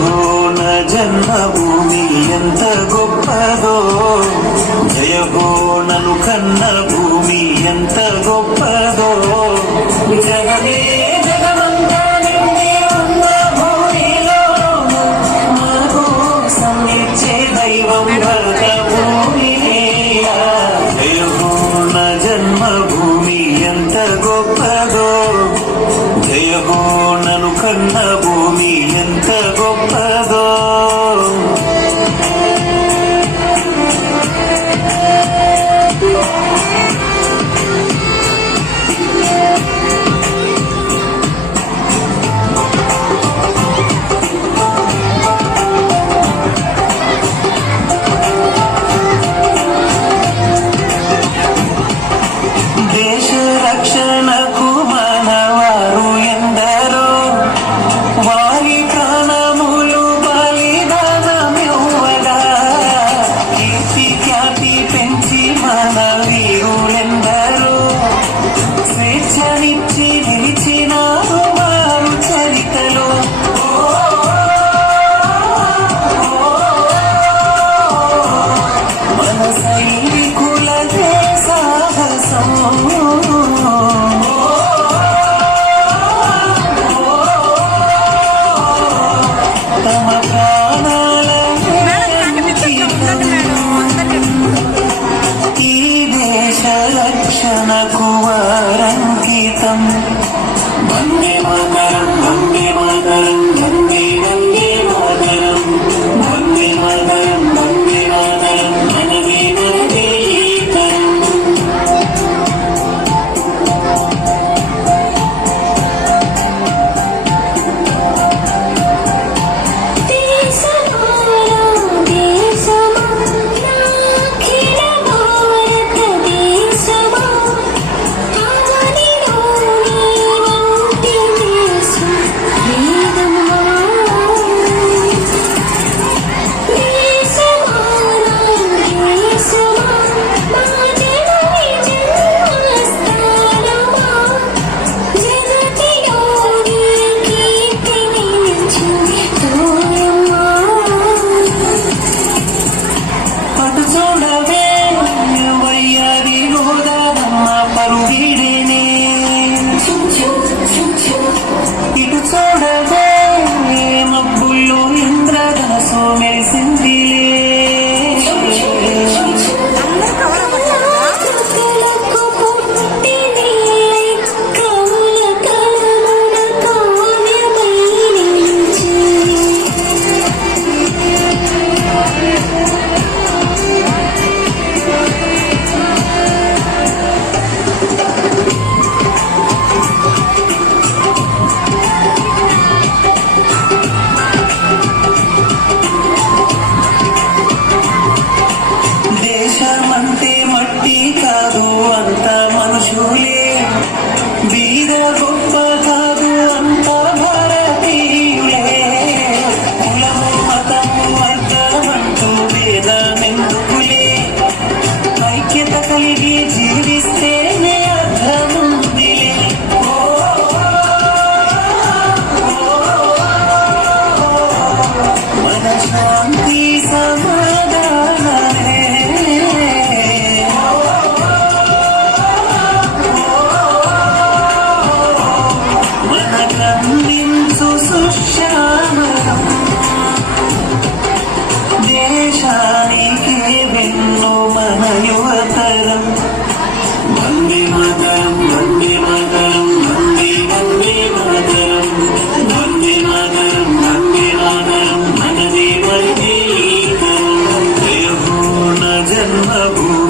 హో నా జన్మభూమి ఎంత గొప్పదో, జయ హో నను కన్న భూమి ఎంత గొప్పదో. జగమే జగమంతా నిండి ఉన్న భూమిలో మా కోసం ఇచ్చే దైవం భరత భూమి. జయ హో నా జన్మభూమి ఎంత గొప్పదో, జయ హో నను కన్న భూమి ఎంత గొప్పదో. దేశ రక్షణకు మానవారు ఎందరో, వారి ప్రాణములు బలిదానమివ్వగా కీర్తి ఖ్యాతి పెంచి మన వీరులెందరో, స్వేచ్ఛనిచ్చి నిలిచినారు వారు చరితలో. మన సైనికులదే సాహసం, తమ ప్రాణాలనే ఈ దేశ రక్షణకు వారంకితం. వందే మాతరం వందే మాతరం వందే వందే మాతరం వందే మాతరం వందే మాతరం మనదే మనదే గీతం. ఇటు చూడవే మబ్బుల్లో ఇంద్రధనసు మెరిసింది. దేశమంటే మట్టి కాదు అంత మనుషులే, వీర గొప్ప కాదు అంత భారతీయులే. కులము మతము వర్గమంటూ భేదమెందుకులే, ఐక్యత కలిగి జీవిస్తేనే అర్థముందిలే. మన శాంతి సమాధానమే మనకందించు సుశ్యామలం. దేశానికి వెన్ను మన యువతరం. వందే మాతరం వందే మాతరం వందే వందే మాతరం వందే మాతరం వందే మాతరం మనదే మనదే గీతం. జయ హో నా జన్మభూమి